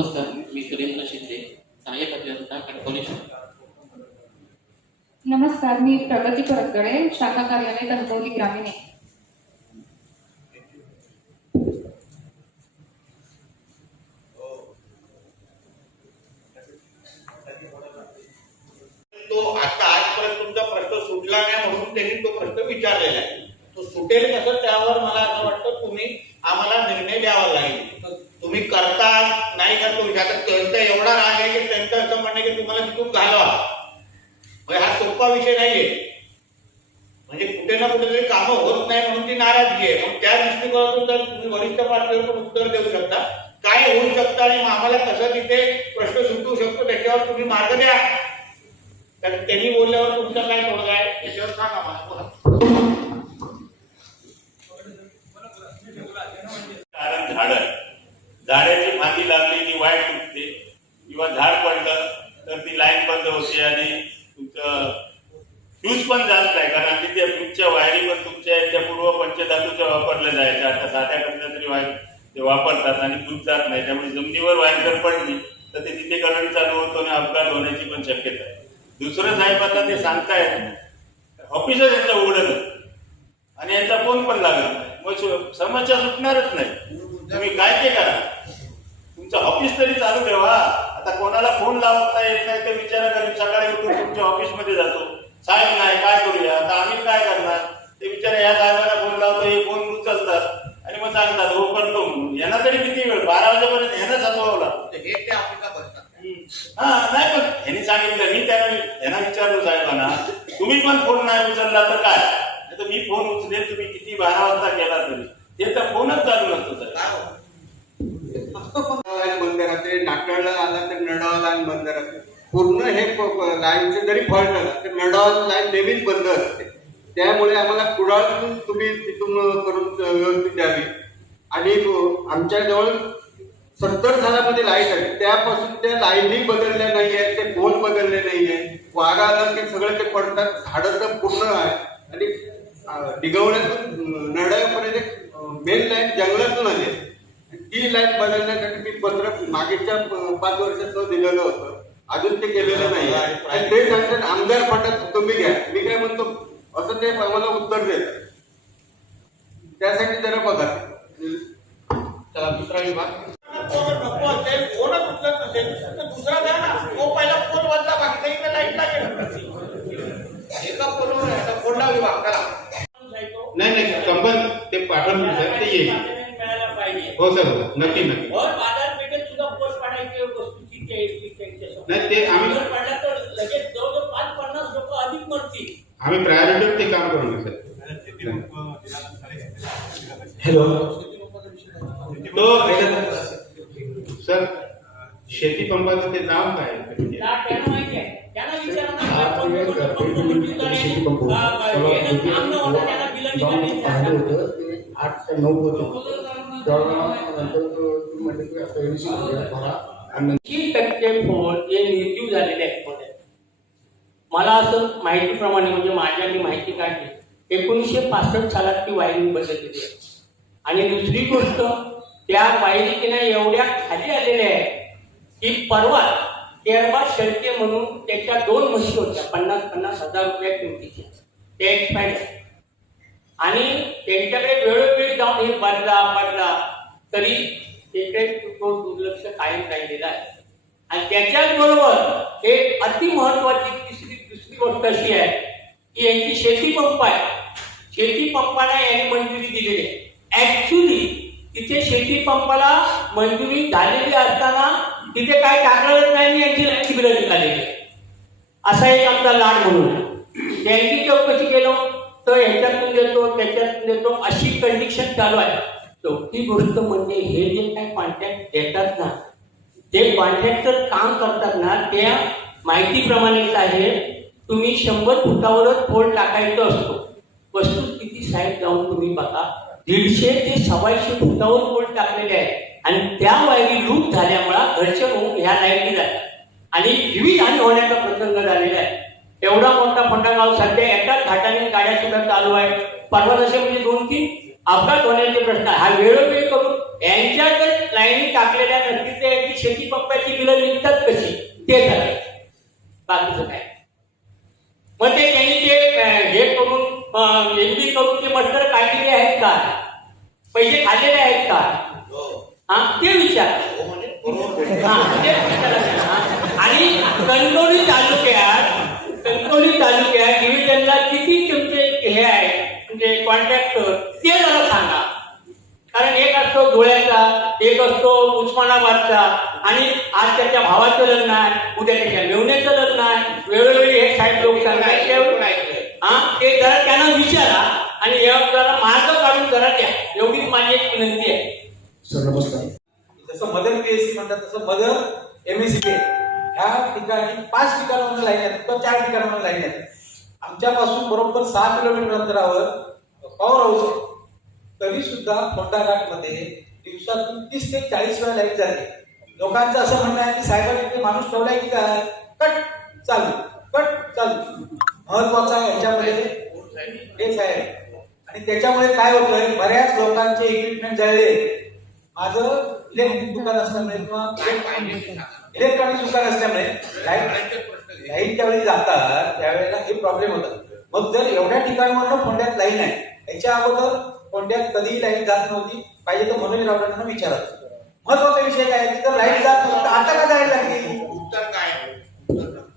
नमस्कार मी सुरेंद्र शिंदे सहाय्यक अभियंता कणकवली. नमस्कार मी प्रगती परतगडे शाखा कार्यालय कणकवली ग्रामीण. तो आता आजपर्यंत तुमचा प्रश्न सुटला नाही म्हणून त्यांनी तो प्रश्न विचारलेला आहे तो सुटेल कसं त्यावर मला असं वाटतं तुम्ही आम्हाला निर्णय द्यावा लागेल तुम्ही करता नाही का तो आता त्यांचा एवढा राग आहे की त्यांचं असं म्हणणं की तुम्हाला तिथून घालवा. म्हणजे हा सोपा विषय नाहीये. म्हणजे कुठे ना कुठेतरी कामं होत नाही म्हणून ती नाराजगी आहे. मग त्या दृष्टिकोनातून जर तुम्ही वरिष्ठ पातळीवर पण उत्तर देऊ शकता काय होऊ शकतं आणि मग आम्हाला कसं तिथे प्रश्न सुटू शकतो त्याच्यावर तुम्ही मार्ग द्या. तर त्यांनी बोलल्यावर तुमचं काय तोडगा आहे? त्याच्यावर सांगा मला बोला. कारण झाड झाडाची फांदी लागली की वाईट तुटते किंवा झाड पडलं तर ती लाईन बंद होते आणि तुमचं फ्यूज पण जात नाही कारण तिथे फ्यूजच्या वायरी पण तुमच्या त्या पूर्व पंचधातूच्या वापरल्या जायच्या आता साध्या कसल्या तरी वायर ते वापरतात आणि फ्यूज जात जमिनीवर वायर जर पडली तर ते तिथे करंट चालू होतो आणि अपघात होण्याची पण शक्यता आहे. दुसरं साहेब आता ते सांगतायत ऑफिसच यांचं उघडलं. आणि यांचा फोन पण लागला. मग समस्या सुटणारच नाही. तुम्ही काय ते करा. तुमचं ऑफिस तरी चालू ठेवा. आता कोणाला फोन लावता येत नाही तर विचारा करीन सकाळी उठून तुमच्या ऑफिसमध्ये जातो. साहेब नाही काय करूया? आता आम्ही काय करणार? ते विचारा या साहेबांना फोन लावतो हे फोन उचलतात आणि मग सांगतात. यांना तरी किती वेळ? बारा वाजेपर्यंत ह्यांना साधवावं लागतं. हे ते आपल्याला बसतात. हा नाही पण ह्यांनी सांगितलं मी त्यांना यांना विचारलो साहेबांना तुम्ही पण फोन नाही उचलला तर काय? नाही तर मी फोन उचलेल तुम्ही किती बारा वाजता केला तरी ते तर फोनच चालू नसतो साहेब. काय हो? बंद राहते नाटळला आला तर नडावा लाईन बंद राहते. पूर्ण हे लाईनचे जरी फॉल्ट आला तर नडावा लाईन नेहमीच बंद असते. त्यामुळे आम्हाला कुडाळून तुम्ही तिथून करून व्यवस्थित द्यावी. आणि आमच्याजवळ सत्तर सालामध्ये लाइट आहे. त्यापासून त्या लाईनही बदलल्या नाही आहेत ते पोल बदलले नाही आहे वारा आला की सगळं ते पडतात. झाडं तर पूर्ण आहे आणि डिगवण्यातून नड्यापर्यंत मेन लाईन जंगलातून आली आहे. ती लाईन बदलण्यासाठी मी पत्र मागेच्या पाच वर्षाचं दिलेलं होतं. अजून ते केलेलं नाही आणि ते सांगतात आमदार फटात तुम्ही घ्या. मी काय म्हणतो असं ते आम्हाला उत्तर देतात. त्यासाठी जरा बघा. दुसरा विभाग। नको असेल फोनच उचलत नसेल तर दुसरा द्या ना. तो पहिला फ़ोन बदला बाकी नाही लाईट लागेल एका फोनवर आहे, आता फोनला विभाग करा. नाही नाही कंपन ते पाठवून सर ते येईल. हो सर हो. नक्की नक्की. बाजारपेठेत सुद्धा पोस्ट पाडायची वस्तूची ते- ते- त्यांच्यासमोर. नाही, ते आम्ही- होता पाहिलं. होतं ते आठ ते नऊ होतं म्हटलं की आता एवढी भरा टक्के फोन हे निर्जीव झालेले आहेत. मला असं माहितीप्रमाणे म्हणजे माझ्या मी माहिती काढली एकोणीसशे पासष्ट सालात ती वायरिंग बदललेली आहे आणि दुसरी गोष्ट त्या वायरिंगीने एवढ्या खाली आलेल्या आहे की परवा तेरबा शर्के म्हणून त्याच्या दोन म्हशी होत्या. पन्नास पन्नास हजार रुपया किमतीच्या. त्या एक्सपायर आणि त्यांच्याकडे वेळोवेळी जाऊन हे बदला बदला तरी तिकडे तो दुर्लक्ष कायम राहिलेला आहे. आणि त्याच्याच बरोबर एक अति महत्वाची तिसरी दुसरी गोष्ट अशी आहे की यांची शेती पंप आहे. शेती पंपाला मंजुरी दिलेली आहे. ऍक्च्युली तिथे शेती पंपाला मंजुरी झालेली असताना तिथे काय टाकलेलं नाही आणि यांची लाइट बिलं निघालेली आहे. असा एक आमचा लाड म्हणून त्यांची चौकशी केलो तर ह्याच्यातून देतो त्याच्यातून देतो अशी कंडिशन चालू आहे. चौथी गोष्ट म्हणजे हे जे काही कॉन्ट्रॅक्ट देतात ना ते कॉन्ट्रॅक्टर काम करतात ना त्या माहितीप्रमाणेच आहे तुम्ही शंभर फुटावरच फोन टाकायचं असतो. वस्तुस्थिती साईड जाऊन तुम्ही बघा. दीडशे ते सव्वाशे फुटावर फोन टाकलेले आहे आणि त्या वायरी लूप झाल्या घर्षण होऊन ह्या लाईनी जातात आणि जीवित हानी होण्याचा प्रसंग झालेला आहे. एवढा मोठा फंडागाव सध्या एकाच घाटाने गाड्या सुद्धा चालू आहे परवा जसे म्हणजे दोन तीन अपघात होण्याचे प्रश्न आहे. हा वेळोवेळी करून यांच्या जर लाईनी टाकलेल्या नसतील तर यांची शेती पंपाची बिलं निघतात कशी ते झालं बाकीचं काय? मग ते त्यांनी ते हे करून एमडी करून ते मस्टर काढलेले आहेत का? पैसे खाल्लेले आहेत का? हा. ते विचार. आणि कणकवली तालुक्यात कणकवली तालुक्यात डिव्हिजनला किती तुमचे हे आहे? म्हणजे कॉन्ट्रॅक्टर ते जरा सांगा. कारण एक असतो धुळ्याचा एक असतो उस्मानाबादचा आणि आज त्याच्या भावाचं लग्न आहे उद्या त्याच्या मेवण्याचं लग्न आहे वेळोवेळी हे साहेब लोक ते- हा? ते जरा त्यांना विचारा आणि या जरा मार्ग काढून जरा द्या. एवढीच माझी एक विनंती आहे. सर नमस्कार. जसं मदर पीएससी म्हणतात तसं मदर एमएससी ह्या ठिकाणी पाच ठिकाणावर लाईन आहेत किंवा चार ठिकाणावर लाईन आहेत. आमच्यापासून बरोबर सहा किलोमीटर अंतरावर पॉवर हाऊस आहे. तरी सुद्धा घाटमध्ये दिवसातून तीस ते चाळीस वेळा लाइट जाते. लोकांचं असं म्हणणं आहे की साहेबांनी इथे माणूस ठेवलाय की काय? कट चालू कट चालू. महत्त्वाचा आहे याच्यामध्ये हेच आहे आणि त्याच्यामुळे काय होतंय बऱ्याच लोकांचे इक्विपमेंट जळले. माझं इलेक्ट्रिक दुकान असल्यामुळे किंवा इलेक्ट्रॉनिक दुकान असल्यामुळे लाइट लाइट ज्यावेळी जातात त्यावेळेला हे प्रॉब्लेम होतात. मग जर एवढ्या ठिकाणावर फोंड्यात लाईन आहे याच्या अगोदर फोंड्यात कधीही लाईन जात नव्हती पाहिजे तर मनोज रावडांना विचारायचं महत्त्वाचा विषय काय आहे? की जर लाइट जात नव्हती तर आता का जायला लागली? उत्तर काय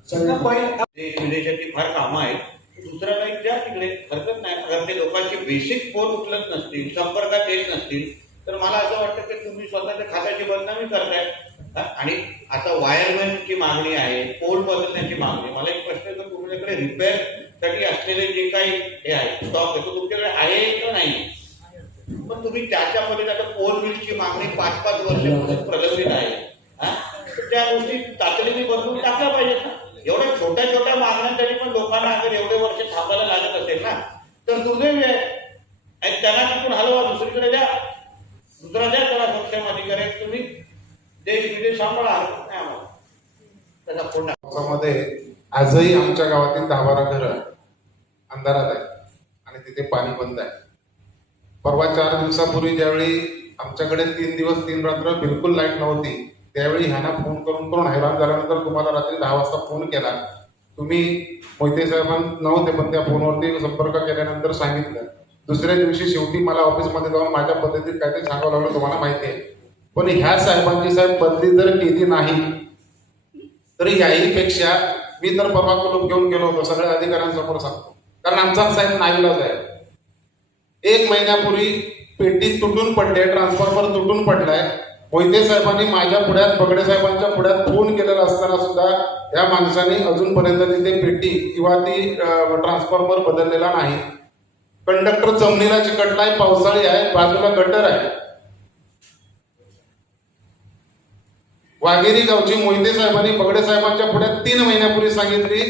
सर पॉईंट देश विदेशाची फार कामं आहेत दुसऱ्या काही त्या तिकडे हरकत नाही. अगर ते लोकांचे बेसिक फोन उचलत नसतील संपर्कात येत नसतील. तर मला असं वाटतं की तुम्ही स्वतःच्या खात्याची बदनामी करताय. आणि आता वायरमॅनची मागणी आहे पोल बदलण्याची मागणी. मला एक प्रश्न येतो तुमच्याकडे रिपेअरसाठी असलेले जे काही हे आहे स्टॉक आहे तो तुमच्याकडे आहे का नाही? पण तुम्ही त्याच्यामध्ये आता पोल बिलची मागणी पाच पाच वर्ष प्रलंबित आहे. हा? त्या गोष्टी तातडीने बदलून टाकल्या पाहिजेत ना. एवढ्या छोट्या छोट्या मागण्यांसाठी पण लोकांना अगर एवढे वर्ष थांबायला लागत असेल ना तर दुर्दैव आहे. आणि त्यांना तिथून हलवा दुसरीकडे द्या. दुसरा द्या त्याला सक्षम अधिकारी तुम्ही देश विदेश सांभाळा हरकत नाही आम्हाला. त्याचा फोन पावसामध्ये आजही आमच्या गावातील दहा बारा घरं अंधारात आहे आणि तिथे पाणी बंद आहे. परवा चार दिवसापूर्वी ज्यावेळी आमच्याकडे तीन दिवस तीन रात्र बिलकुल लाइट नव्हती त्यावेळी ह्यांना फोन करून करून हैराण झाल्यानंतर तुम्हाला रात्री दहा वाजता फोन केला. तुम्ही मोहिते साहेबांना नव्हते पण त्या फोनवरती संपर्क केल्यानंतर सांगितलं. दुसऱ्या दिवशी शेवटी मला ऑफिसमध्ये जाऊन माझ्या पद्धतीत काहीतरी सांगावं लागलं तुम्हाला माहिती आहे. पण ह्या साहेबांची साहेब बदली जर केली नाही तर याही पेक्षा मी तर परवा कुलूप घेऊन गेलो होतो सगळ्या अधिकाऱ्यांसमोर सांगतो. कारण आमचा साहेब नाईलाज आहे. एक महिन्यापूर्वी पेटी तुटून पडली ट्रान्सफॉर्मर तुटून पडलाय. मोहिते साहेबांनी माझ्या पुढ्यात बगडे साहेबांच्या पुढ्यात फोन केलेला असताना सुद्धा या माणसाने अजूनपर्यंत तिथे पेटी किंवा ती ट्रान्सफॉर्मर बदललेला नाही. कंडक्टर जमिनीला चिकटलाय पावसाळी आहे बाजूला गटर आहे. वाघेरी गावची मोहिते साहेबांनी बगडे साहेबांच्या पुढे तीन महिन्यापूर्वी सांगितली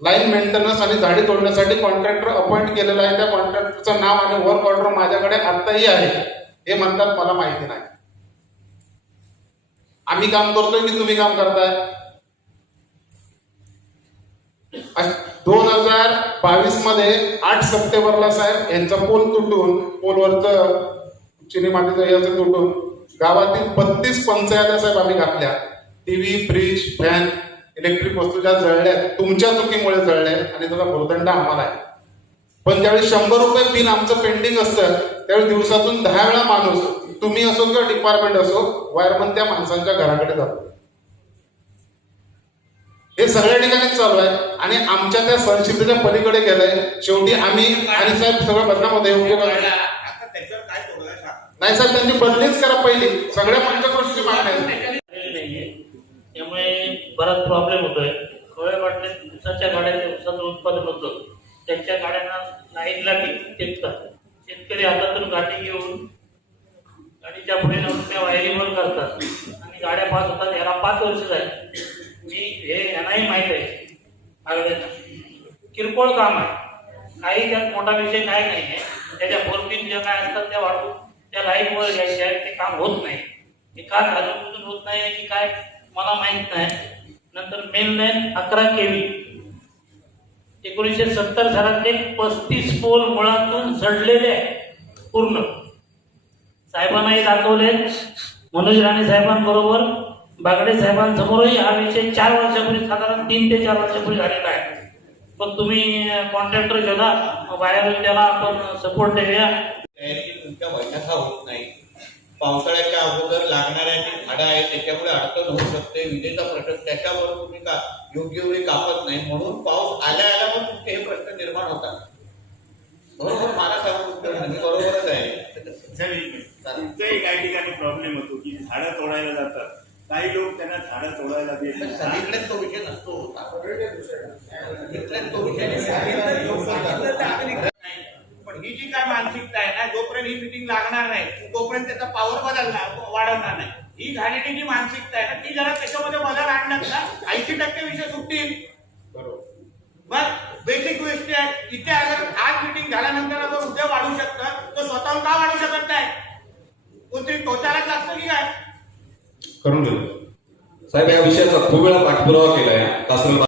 लाईन मेंटेनन्स आणि झाडी तोडण्यासाठी कॉन्ट्रॅक्टर अपॉइंट केलेला आहे. त्या कॉन्ट्रॅक्टरचं नाव आणि वर्क ऑर्डर माझ्याकडे आत्ताही आहे. हे म्हणतात मला माहिती नाही. आम्ही काम करतोय की तुम्ही काम करताय? दोन हजार बावीसमध्ये आठ सप्टेंबरला साहेब यांचा पोल तुटून पोलवरचं चिनी मातीचं याचं तुटून गावातील बत्तीस पंचायत साहेब आम्ही घातल्या. टीव्ही फ्रीज फॅन इलेक्ट्रिक वस्तू ज्या जळल्या तुमच्या चुकीमुळे जळल्या आणि त्याचा भुर्दंड आम्हाला आहे. पण ज्यावेळी शंभर रुपये बिल आमचं पेंडिंग असतं त्यावेळी दिवसातून दहा वेळा माणूस तुम्ही असो किंवा डिपार्टमेंट असो वायरमन त्या माणसांच्या घराकडे जातो. हे सगळ्या ठिकाणीच चालू आहे. आणि आमच्या त्या संक्षिप्तच्या पलीकडे गेलंय. शेवटी आम्ही आणि साहेब सगळं तोडगा सांगा. नाही साहेब त्यांची बदलीच करा पहिली. सगळ्या पंचक्रोशीची मागण्या त्यामुळे बराच प्रॉब्लेम होतोय. कवळे वाटले दिवसाच्या गाड्या दिवसाचं उत्पादन होतं. त्यांच्या गाड्यांना लाईनला टेकतात शेतकरी. हातातून गाठी घेऊन गाडीच्या पुढे त्या वायरिंगवर करतात. आणि गाड्या पास होतात. याला पाच वर्ष झाली. मी हे यांनाही माहीत आहे. आयोजन किरकोळ काम आहे. काही त्यात मोठा विषय काय नाही आहे. त्याच्या फोरपिन ज्या काय असतात त्या वाटून त्या लाईनवर घ्यायच्या आहेत. ते काम होत नाही. हे का झालं होत नाही की काय मला माहीत नाही. नंतर मेन लाईन अकरा केवी. एकोणीसशे सत्तर सालातले पस्तीस पोल मुळातून झडलेले आहे पूर्ण. साहेबांनाही दाखवले मनोज राणे साहेबांबरोबर बागडे साहेबांसमोरही हा विषय चार वर्षापूर्वी साधारण तीन ते चार वर्षापूर्वी झालेला आहे. पण तुम्ही कॉन्ट्रॅक्टर शोधा बाहेर त्याला आपण सपोर्ट देऊया. तुमच्या बैठका होत नाही. पावसाळ्याच्या अगोदर लागणाऱ्या जी झाडं आहेत त्याच्यामुळे अडचण होऊ शकते. विजेचा प्रश्न त्याच्यावर तुम्ही का योग्य वेळी कापत नाही? म्हणून पाऊस आल्या आल्या मग तुमचे हे प्रश्न निर्माण होतात. बरोबर मला सांगू उत्तर म्हणजे बरोबरच आहे. तुमच्याही काही ठिकाणी प्रॉब्लेम होतो की झाडं तोडायला जातात. काही लोक त्यांना झाडं तोडायला तो विषय नसतो तो विषय. पण ही जी काय मानसिकता आहे ना जोपर्यंत ही मिटिंग लागणार नाही तोपर्यंत त्याचा पॉवर बदलणार वाढवणार नाही. ही घाणेरडी जी मानसिकता आहे ना ती जरा त्याच्यामध्ये बदल आणण्यात ना ऐंशी टक्के विषय सुटतील. मग बेसिक गोष्टी आहेत. इथे अगर आज मिटिंग झाल्यानंतर अगर उद्या वाढू शकतं तर स्वतःहून का वाढू शकत नाही? कोणतरी टोचायलाच लागतं की काय करून घेऊ. साहेब या विषयाचा खूप वेळा पाठपुरावा केलाय. कासरला